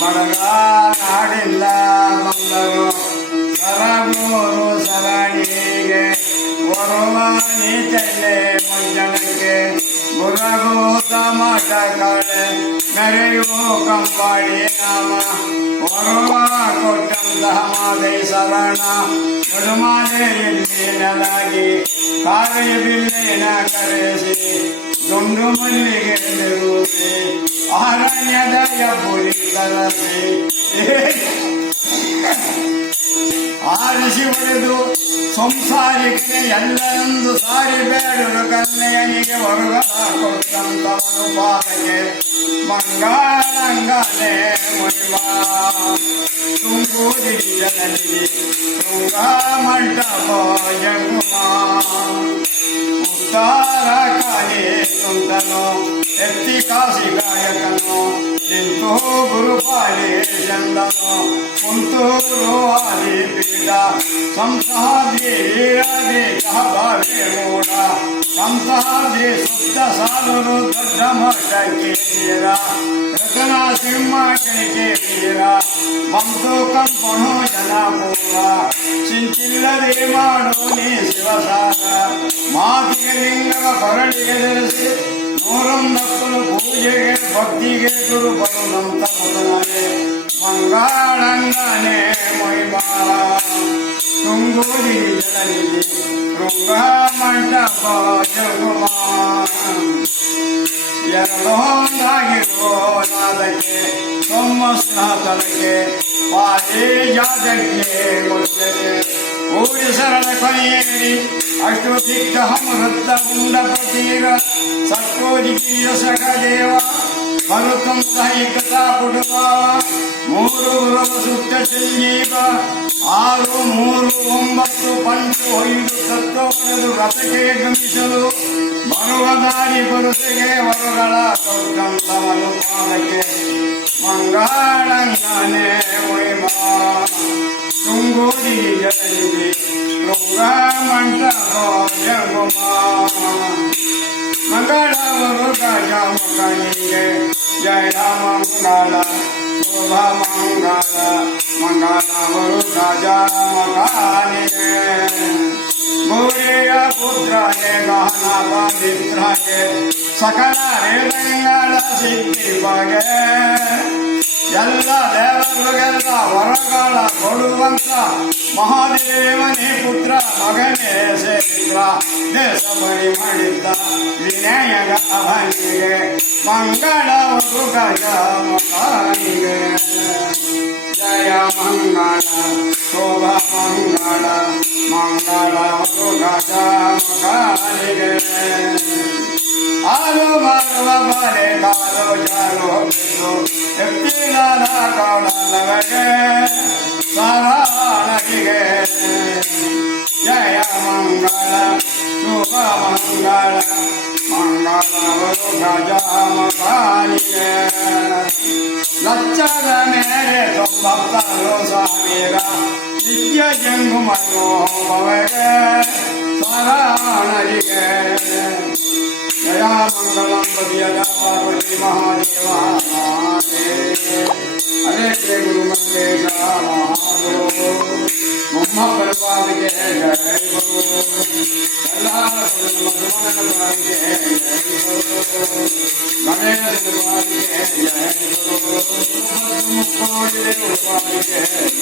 ಬಡಗ ನಾಡಿಂದ ಬಂದರು ಸರಗೂರು ಸರಣಿಗೆ ಬರುವ ನೀತಲ್ಲೇ ಮುಂಜಾನೆಗೆ ಗುರಗೂತ ಮಠ ಕಳೆ ಮೆರೆಯುವ ಕಂಬಾಡಿ ನಾಮ ಬರುವ ಕೊಟ್ಟಂತಹ ಮಾದೈ ಶರಣ ಮುಡುಮಾಲೆಯಲ್ಲಿ ನೆಲಗಿ ಕಾಗೆಯ ಬಿಲ್ಲಿನ ಕರೆಸಿ ದುಂಡು ಮಲ್ಲಿಗೆ ನಿರೂಪಿ ಅರಣ್ಯದ ಎಬ್ಬುರಿ ಕಲಸಿ ಆರಿಸಿ ಹೊಡೆದು ಸಂಸಾರಿಕೆ ಎಲ್ಲೆಂದು ಸಾರಿ ಬೇಡರು ಕನ್ನೆಯನಿಗೆ ಹೊರಗಲ ಕೊಟ್ಟಂತವನು ಪಾದಕ್ಕೆ ಮಂಗಳಂಗನೆ ಮಹಿಮಾ ತುಂಬುವುದಿರಿ ಜನನಿಗೆ ಶೃಂಗ ಮಂಟಪ ಜಂಗುಮ ಉತ್ತಾರ ಕಾಲಿ ತುಂಟನು ಎತ್ತಿ ಕಾಸಿ ಗಾಯಕನು ನಿಂತು ಗುರುಪಾಲಿ ಚಂದನು ಕುಂತೂರು ಆದಿ ಪೀಡ ಸಂಸಾದಿ ವೀರದಿ ಕಹಬಾವಿ ಮೂಡ ಸಂಸಾದಿ ಶುದ್ಧ ಸಾಲರು ದೊಡ್ಡ ಮಠಕ್ಕೆ ವೀರ ರತನ ಸಿಂಹ ಕೆಣಿಕೆ ವೀರ ಬಂತು ಕಂಪನು ಜನ ಪೂರ ಚಿಂತಿಲ್ಲದೆ ಮಾಡು ನೀ ಶಿವಸಾರ ಮಾತಿಗೆ ಲಿಂಗವ ಕೊರಳಿಗೆ ಧರಿಸಿ ನೂರೊಂದಕ್ಕನು ಪೂಜೆಗೆ ಭಕ್ತಿಗೆ ಗುರುಗಳು ನಂತ ಮೊದಲನೆ ಮಂಗಳಂಗನೆ ಮಹಿಮಾ ತುಂಗುದಿ ಜನನಿಧಿ ಶೃಂಗ ಮಂಟಪ ಜಗುಮ ಎರಡೊಂದಾಗಿರೋ ನಾದಕ್ಕೆ ಸೋಮಸ್ನಾತನಕ್ಕೆ ಪಾದೇ ಜಾತಕ್ಕೆ ಮುಚ್ಚನೆ ಊರಿ ಸರಳ ಕೊನೆಯೇರಿ ಅಷ್ಟು ದಿಗ್ಧ ಮೃತ ಗುಂಡ ಪ್ರತೀರ ಸತ್ಕೋದಿಗಿಯ ಸಖ ದೇವ ಮರುತಂ ಸಹಿಕತಾ ಪುಡುವ ಮೂರು ಸುತ್ತ ಸಂಜೀವ 6 3 9 ಪಂಚು 5 ತತ್ವವನ್ನು ರಥಕ್ಕೆ ಗಮಿಸಲು ಬರುವ ದಾರಿ ಬರುತೆಗೆ ಹೊರಗಳ ಕೊಟ್ಟಂತವನು ಪಾದಕ್ಕೆ ಮಂಗಳಂಗನೆ ಮಹಿಮಾ ತುಂಗೋದಿ ಜನನಿಧಿ ಶೃಂಗ ಮಂಟಪ ಜಂಗುಮ ಮಂಗಳವರು ಗಜ ಮಗನಿಗೆ ಜಯ ಮಂಗಳ ಶುಭ ಮಂಗಳ ಮಂಗಳವರು ಗಜ ಮಗನಿಗೆ ಗೌರಿಯ ಪುತ್ರಗೆ ಗಹನ ಮಿತ್ರಗೆ ಸಕಲ ರೇದಂಗಳ ಸಿದ್ಧಿ ಬಗೆ ಎಲ್ಲ ದೇವರಿಗೆಲ್ಲ ವರಗಳ ಕೊಡುವಂತ ಮಹಾದೇವನೇ ಪುತ್ರ ಮಗನೇ ಸೇರಿದ್ರ ದೇಶ ಬಳಿ ಮಾಡಿದ್ದ ವಿನಯಗ ಅವನಿಗೆ ಮಂಗಳವರು ಗಜ ಮಗನಿಗೆ ಜಯ ಮಂಗಳ ಶೋಭ ಮಂಗಳ ಮಂಗಳವರು ಗಜ ಮಗನಿಗೆ ಆರು ಮಾರುವ ಬಲೆ ಕಾಲು ಜಾರು ಬಿದ್ದು ಎತ್ತಿನ ಕಾಡಲವಗೆ ಸರಾಣಿಗೆ ಜಯ ಮಂಗಳ ಶುಭ ಮಂಗಳ ಮಂಗಳವರು ಗಜ ಮಗನಿಗೆ ಲಕ್ಷದ ಮೇಲೆ 96,000 ನಿತ್ಯ ಜಂಗುಮಯೋಗೆ ಸರಾಣಿಗೆ ಜಯ ಮಂಗಳಂ ಬದಿಯದ ಪಾರ್ವತಿ ಮಹಾದೇವ ಹರೇ ಗುರು ಮಂಗೇಶ ಮಹಾಗುರು ಬ್ರಹ್ಮ ಪರಿವಾರಿಗೆ ಜಯ ಗುರು ಮಧುಮನಗೆ ಜಯ ಗುರು ಗಣೇಶ ಜಯ ಗುರು ಮುಕ್ಕೋಟಿ ಜಯ